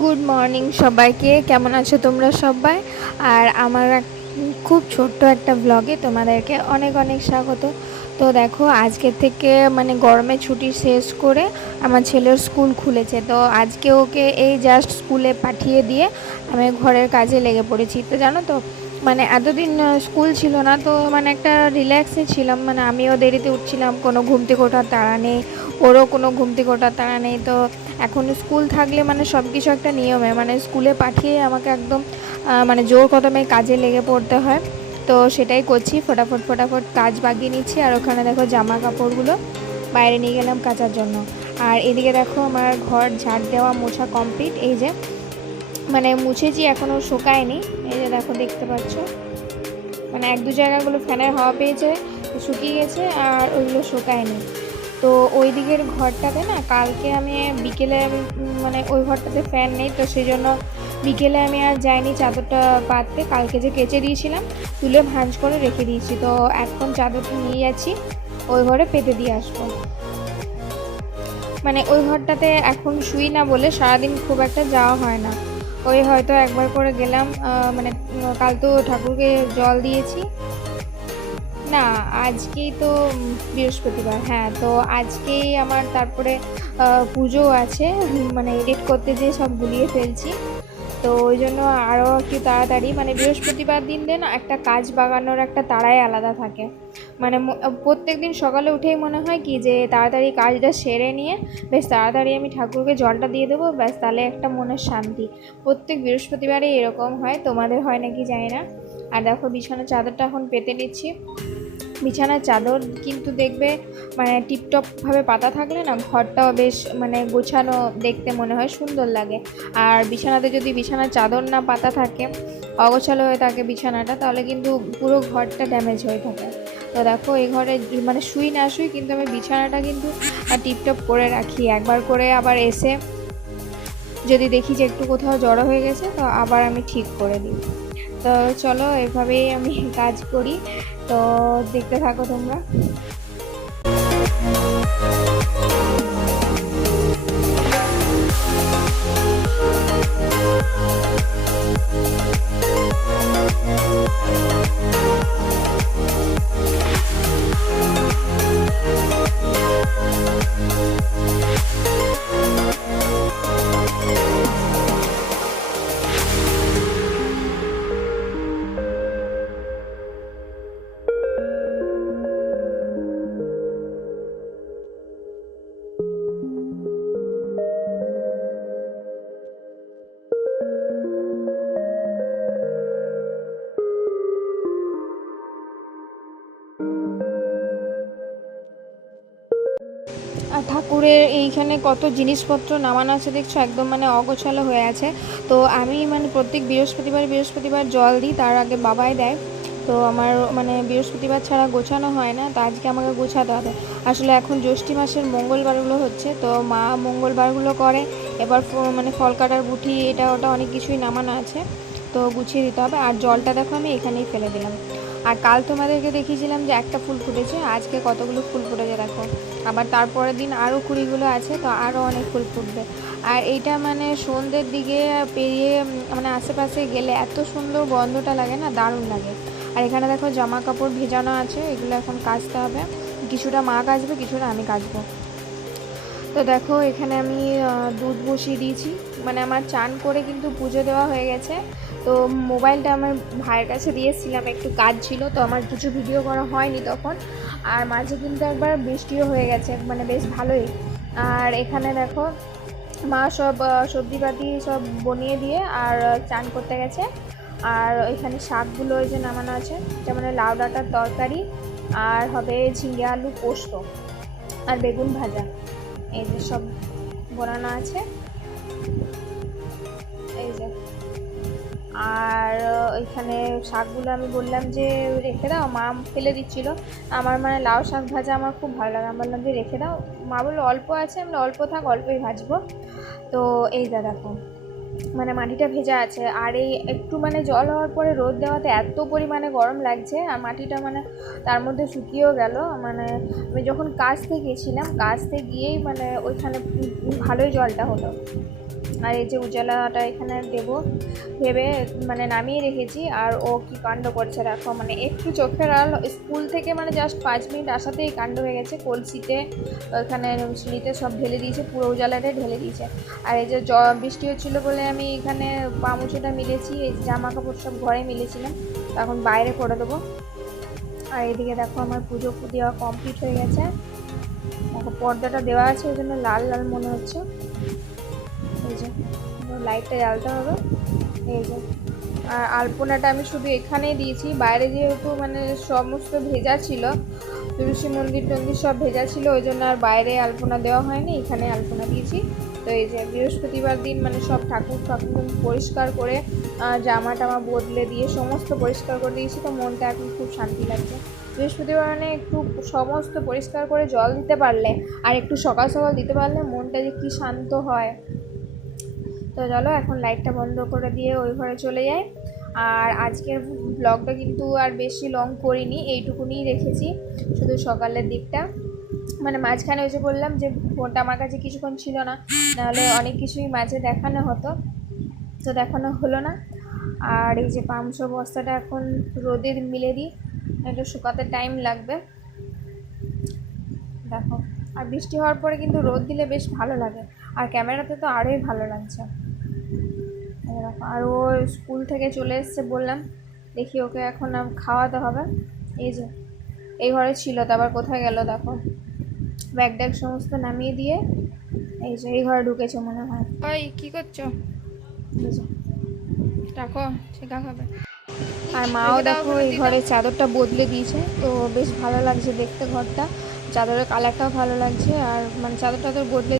Good morning সবাইকে। কেমন আছো তোমরা সবাই? আর আমার খুব ছোট্ট একটা ব্লগে তোমাদেরকে অনেক অনেক স্বাগত। তো দেখো, আজকে থেকে গরমে ছুটি শেষ করে আমার ছেলের স্কুল খুলেছে। তো আজকে ওকে এই জাস্ট স্কুলে পাঠিয়ে দিয়ে আমি ঘরের কাজে লেগে পড়েছি। তো জানো তো, এতদিন স্কুল ছিল না, তো একটা রিল্যাক্সে ছিলাম। আমিও দেরিতে উঠছিলাম, কোনো ঘুম থেকে ওঠার তাড়া নেই, ওরও কোনো ঘুম থেকে ওঠার তাড়া নেই। তো এখন স্কুল থাকলে সব কিছু একটা নিয়মে, স্কুলে পাঠিয়ে আমাকে একদম জোর কদমে কাজে লেগে পড়তে হয়। তো সেটাই করছি, ফটাফট ফটাফট কাজ বাগিয়ে নিচ্ছি। আর ওখানে দেখো জামা কাপড়গুলো বাইরে নিয়ে গেলাম কাচার জন্য। আর এদিকে দেখো আমার ঘর ঝাড় দেওয়া মোছা কমপ্লিট। এই যে মুছেছি, এখনও শুকায়নি। এই যে দেখো, দেখতে পাচ্ছ এক দু জায়গাগুলো ফ্যানের হাওয়া পেয়েছে, শুকিয়ে গেছে, আর ওইগুলো শুকায়নি। তো ওই দিকের ঘরটাতে না কালকে আমি বিকেলে ওই ঘরটাতে ফ্যান নেই, তো সেই জন্য বিকেলে আমি আর যাইনি চাদরটা পাততে। কালকে যে কেচে দিয়েছিলাম তুলে ভাঁজ করে রেখে দিয়েছি। তো এখন চাদরটা নিয়ে যাচ্ছি, ওই ঘরে পেতে দিয়ে আসবো। ওই ঘরটাতে এখন শুই না বলে সারাদিন খুব একটা যাওয়া হয় না। ওই হয়তো একবার করে গেলাম। কাল তো ঠাকুরকে জল দিয়েছি না, আজকেই তো বৃহস্পতিবার। হ্যাঁ, তো আজকেই আমার তারপরে পুজো আছে। এডিট করতে যেয়ে সব গুলিয়ে ফেলছি। তো ওই জন্য আরও একটু তাড়াতাড়ি, বৃহস্পতিবার দিন না একটা কাজ বাগানোর একটা তাড়াই আলাদা থাকে। প্রত্যেক দিন সকালে উঠেই মনে হয় কি যে তাড়াতাড়ি কাজটা সেরে নিয়ে বেশ তাড়াতাড়ি আমি ঠাকুরকে জলটা দিয়ে দেবো, ব্যাস তাহলে একটা মনের শান্তি। প্রত্যেক বৃহস্পতিবারে এরকম হয়, তোমাদের হয় নাকি জানি না। আর দেখো, বিছানার চাদরটা এখন পেতে নিচ্ছি। বিছানার চাদর কিন্তু দেখবে টিপটপভাবে পাতা থাকলে না ঘরটাও বেশ গোছানো দেখতে মনে হয়, সুন্দর লাগে। আর বিছানাতে যদি বিছানার চাদর না পাতা থাকে, অগোছালো হয়ে থাকে বিছানাটা, তাহলে কিন্তু পুরো ঘরটা ড্যামেজ হয়ে থাকে। তো দেখো, এই ঘরে শুই না শুই কিন্তু আমি বিছানাটা কিন্তু টিপটপ করে রাখি। একবার করে আবার এসে যদি দেখি যে একটু কোথাও জড়ো হয়ে গেছে, তো আবার আমি ঠিক করে দিই। তো চলো, এভাবেই আমি কাজ করি। তো দেখতে থাকো তোমরা। আর ঠাকুরের এইখানে কত জিনিসপত্র নামানো আছে দেখছো, একদম অগোছালো হয়ে আছে। তো আমি প্রত্যেক বৃহস্পতিবার জল দিই, তার আগে বাবাই দেয়। তো আমার বৃহস্পতিবার ছাড়া গোছানো হয় না, তো আজকে আমাকে গোছাতে হবে। আসলে এখন জ্যৈষ্ঠী মাসের মঙ্গলবারগুলো হচ্ছে, তো মা মঙ্গলবারগুলো করে। এবার ফল কাটার বুটি এটা ওটা অনেক কিছুই নামানো আছে, তো গুছিয়ে দিতে হবে। আর জলটা দেখো আমি এখানেই ফেলে দিলাম। আর কাল তোমাদেরকে দেখিয়েছিলাম যে একটা ফুল ফুটেছে, আজকে কতগুলো ফুল ফুটেছে দেখো। আবার তারপরের দিন আরও কুড়িগুলো আছে, তো আরও অনেক ফুল ফুটবে। আর এইটা সন্ধ্যের দিকে পেরিয়ে আশেপাশে গেলে এত সুন্দর গন্ধটা লাগে না, দারুণ লাগে। আর এখানে দেখো জামা কাপড় ভেজানো আছে, এগুলো এখন কাচতে হবে। কিছুটা মা কাচবে, কিছুটা আমি কাচবো। তো দেখো, এখানে আমি দুধ বসিয়ে দিয়েছি। আমার চান করে কিন্তু পুজো দেওয়া হয়ে গেছে। তো মোবাইলটা আমার ভাইয়ের কাছে দিয়েছিলাম, একটু কাজ ছিল, তো আমার কিছু ভিডিও করা হয়নি তখন। আর মাঝে কিন্তু একবার বৃষ্টিও হয়ে গেছে, বেশ ভালোই। আর এখানে দেখো, মা সব সবজিপাতি সব বনিয়ে দিয়ে আর চান করতে গেছে। আর এখানে শাকগুলো ওই যে নামানো আছে, যেমন লাউ ডাঁটার তরকারি, আর হবে ঝিঙে আলু পোস্ত, আর বেগুন ভাজা। এই যে সব বানানো আছে, এই যে। আর এখানে শাকগুলো আমি বললাম যে রেখে দাও, মা ফেলে দিচ্ছিল। আমার লাউ শাক ভাজা আমার খুব ভালো লাগে, আমি বললাম যে রেখে দাও। মা বললো অল্প আছে, আমি অল্প থাক, অল্পই ভাজবো। তো এই দেখো, মাটিটা ভেজা আছে। আর এই একটু জল হওয়ার পরে রোদ দেওয়াতে এত পরিমাণে গরম লাগছে, আর মাটিটা তার মধ্যে শুকিয়েও গেল। আমি যখন কাচতে গিয়েছিলাম, কাচতে গিয়েই ওইখানে ভালোই জলটা হলো। আর এই যে উজালাটা এখানে দেবো ভেবে মানে নামিয়ে রেখেছি। আর ও কি কাণ্ড করছে দেখো, মানে একটু চোখের আল স্কুল থেকে মানে জাস্ট 5 মিনিট আসাতেই কাণ্ড হয়ে গেছে। কলসিতে ওখানে সিঁড়িতে সব ঢেলে দিয়েছে, পুরো উজালাটাই ঢেলে দিয়েছে। আর এই যে বৃষ্টি হচ্ছিলো বলে আমি এখানে পা মুছোটা মিলেছি, এই জামা কাপড় সব ঘরে মিলেছিলাম, এখন বাইরে করে দেবো। আর এদিকে দেখো আমার পুজো দেওয়া কমপ্লিট হয়ে গেছে। দেখো পর্দাটা দেওয়া আছে ওই জন্য লাল লাল মনে হচ্ছে। এই যে লাইটটা জ্বালতে হবে। এই যে আর আলপনাটা আমি শুধু এখানেই দিয়েছি, বাইরে যেহেতু মানে সমস্ত ভেজা ছিল, তুলসী মন্দির টন্দির সব ভেজা ছিল, ওই জন্য আর বাইরে আলপনা দেওয়া হয়নি, এখানে আলপনা দিয়েছি। তো এই যে বৃহস্পতিবার দিন মানে সব ঠাকুর পরিষ্কার করে জামা টামা বদলে দিয়ে সমস্ত পরিষ্কার করে দিয়েছি, তো মনটা এখন খুব শান্তি লাগছে। বৃহস্পতিবার মানে একটু সমস্ত পরিষ্কার করে জল দিতে পারলে আর একটু সকাল সকাল দিতে পারলে মনটা যে কী শান্ত হয়। তো চলো এখন লাইটটা বন্ধ করে দিয়ে ওই ঘরে চলে যাই। আর আজকের ব্লগটা কিন্তু আর বেশি লং করিনি, এইটুকুনি রেখেছি, শুধু সকালের দিকটা। মানে মাঝখানে ওই যে বললাম যে ফোনটা আমার কাছে কিছুক্ষণ ছিল না, নাহলে অনেক কিছুই মাঝে দেখানো হতো, তো দেখানো হলো না। আর এই যে পামসো বস্তাটা এখন রোদে মিলে দিই, একটু শুকাতে টাইম লাগবে দেখো। আর বৃষ্টি হওয়ার পরে কিন্তু রোদ দিলে বেশ ভালো লাগে, আর ক্যামেরাতে তো আরোই ভালো লাগছে দেখো। আর ও স্কুল থেকে চলে এসছে বললাম, দেখি ওকে এখন খাওয়াতে হবে। এই যে এই ঘরে ছিল, তো আবার কোথায় গেল দেখো, ব্যাগ ট্যাগ সমস্ত নামিয়ে দিয়ে এই যে এই ঘরে ঢুকেছে মনে হয়। ওই কী করছো? দেখো শেখা খাবে। আর মাও দেখো এই ঘরের চাদরটা বদলে দিয়েছে, তো বেশ ভালো লাগছে দেখতে ঘরটা, চাদরের কালারটাও ভালো লাগছে, আর মানে চাদর টাদর বদলে